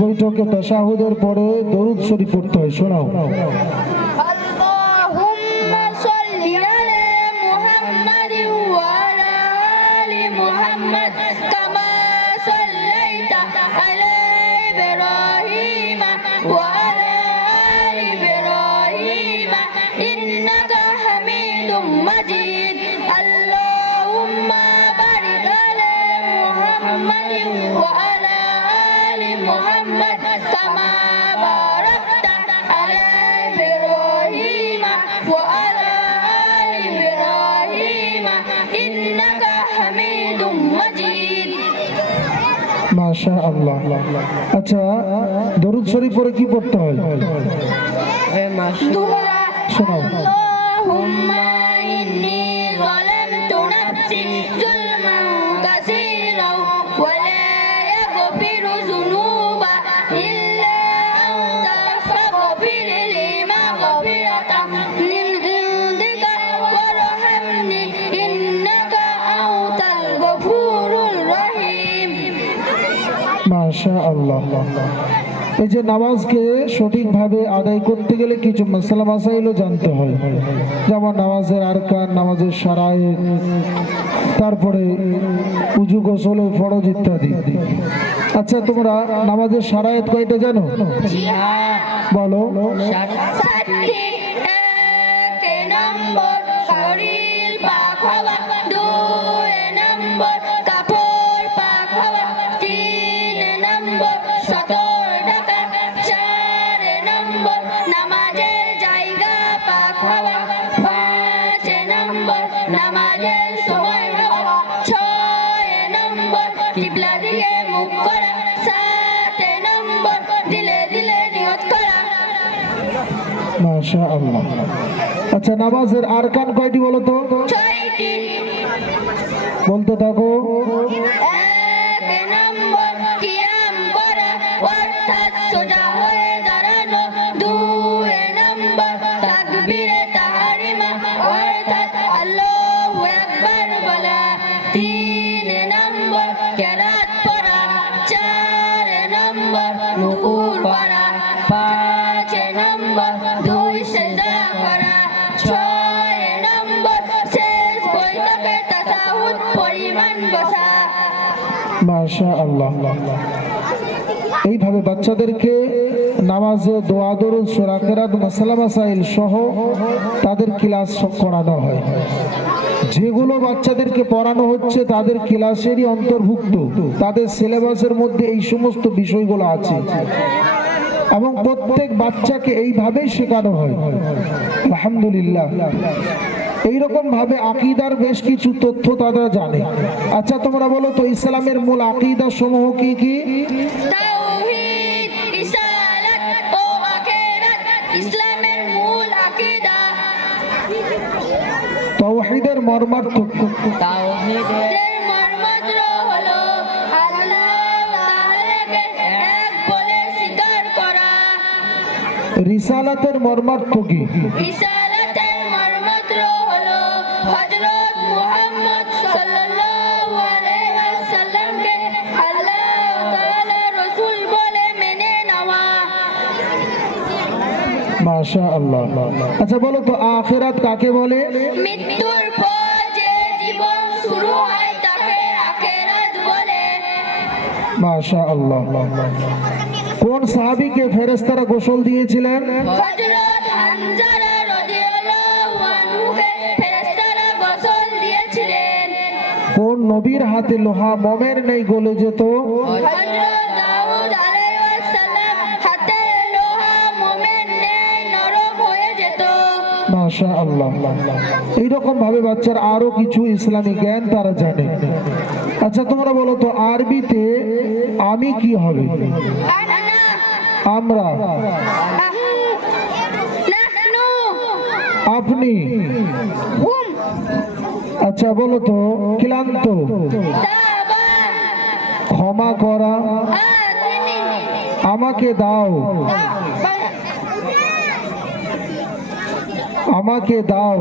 বৈঠকে তাশাহুদের পরে দরুদ শরীফ পড়তে হয়, শোনাও। আল্লাহুম্মা সাল্লি আলা মুহাম্মাদিন ওয়া আলা আলি মুহাম্মাদ কামা সাল্লাইতা আলা ইব্রাহিম ওয়া আলা আলি ইব্রাহিম ইন্নাকা হামিদুম মাজিদ। আল্লাহুম্মা বারিক আলা মুহাম্মাদিন ওয়া আলা আলি মুহাম্মাদ কামা বারাকতা আলা ইব্রাহিম ওয়া আলা আলি ইব্রাহিম ইন্নাকা হামিদুম মাজিদ। মাশাআল্লাহ। আচ্ছা, দরুদ শরীফ পরে কি পড়তে হয়, শোনাও। আল্লাহুম্মা ইন্নী যালামতু নাফসি যুলমান কাসীরান ওয়া লা ইয়াগফিরু যুনুবা ইল্লা আনতা ফাগফির লি মাগফিরাতাম মিন ইনদিকা ওয়ারহামনি ইন্নাকা আনতাল গফুরুর রহিম। মাশাআল্লাহ। এই যে নামাজকে সঠিকভাবে আদায় করতে গেলে কিছু মাসালা মাসাইলও জানতে হয়, যেমন নামাজের আরকান, নামাজের শারায়েত, তারপরে উযু গোসলের ফরজ ইত্যাদি। আচ্ছা, তোমরা নামাজের শারায়েত কয়টা জানো, বলো? সাতটি। এক নম্বর শরীর পাক হওয়া, দুই নম্বর কাপড় পাক হওয়া, তিন নম্বর সতর ঢাকা, চার নম্বর নামাজের জায়গা পাক হওয়া, পাঁচ নম্বর নামাজের সময় হওয়া, ছয় নম্বর কিবলা দিকে মুখ করা, সাত নম্বর দিলে দিলে নিয়ত করা। মাশাআল্লাহ। আচ্ছা, নামাজের আরকান কয়টি বলো তো? ছয়টি। বলতে থাকো। এক নম্বর কিয়াম করা, অর্থাৎ সোজা হয়ে দাঁড়ানো। দুই নম্বর তাকবীরে তাহরিমা, অর্থাৎ আল্লাহু আকবার বলা। তিন নম্বর কিরাত পড়া, চার নম্বর রুকু করা, পাঁচ নম্বর দুই সিজদা করা, ছয় নম্বর শেষ বৈঠকে তাশাহুদ পরিমাণ বসা। মাশাআল্লাহ। এইভাবে বাচ্চাদেরকে নামাজে দোয়া, দরুদ, সূরা কেরাত, মাসালা মাসাইল সহ তাদের ক্লাস করানো হয়। যেগুলো বাচ্চাদেরকে পড়ানো হচ্ছে তাদের ক্লাসেরই অন্তর্ভুক্ত, তাদের সিলেবাসের মধ্যে এই সমস্ত বিষয়গুলো আছে এবং প্রত্যেক বাচ্চাকে এইভাবেই শেখানো হয়। আলহামদুলিল্লাহ। এইরকম ভাবে আকীদার বেশ কিছু তথ্য তারা জানে। আচ্ছা, তোমরা বলো তো ইসলামের মূল আকীদা সমূহ কি কি? তাওহীদ, রিসালাত ও আখিরাত ইসলামের মূল আকীদা। তাওহীদের মর্মার্থ। এর মর্মার্থ হলো আল্লাহ তাআলাকে এক বলে স্বীকার করা। রিসালাতের মর্মার্থ কি? রিসালাতের মর্মার্থ হলো হযরত মুহাম্মদ সাল্লাল্লাহু আলাইহি ওয়াসাল্লামকে আল্লাহ তাআলা রাসূল বলে মেনে নেওয়া। মাশাআল্লাহ। আচ্ছা, বলো তো আখিরাত কাকে বলে? মৃত্যুর পর যে জীবন শুরু হয় তাকে আখিরাত বলে। মাশাআল্লাহ। কোন সাহাবীকে ফেরেশতারা গোসল দিয়েছিলেন? হযরত হামজা রাদিয়াল্লাহু আনহুকে ফেরেশতারা গোসল দিয়েছিলেন। কোন নবীর হাতে লোহা মোমের নেই গলে যেত? হযরত দাউদ আলাইহিস সালাম হাতে লোহা মোমের ন্যায় নরম হয়ে যেত। মাশাআল্লাহ। এইরকম ভাবে বাচ্চার আরো কিছু ইসলামী জ্ঞান তারা জানে। আচ্ছা, তোমরা বলো তো আরবিতে আমি কি হবে? আনা, আমরা, নাহনু, আপনি। হুম, আচ্ছা, বলো তো ক্লান্ত, তাবা, ক্ষমা করা, আতিনি, আমাকে দাও, আমাকে দাও,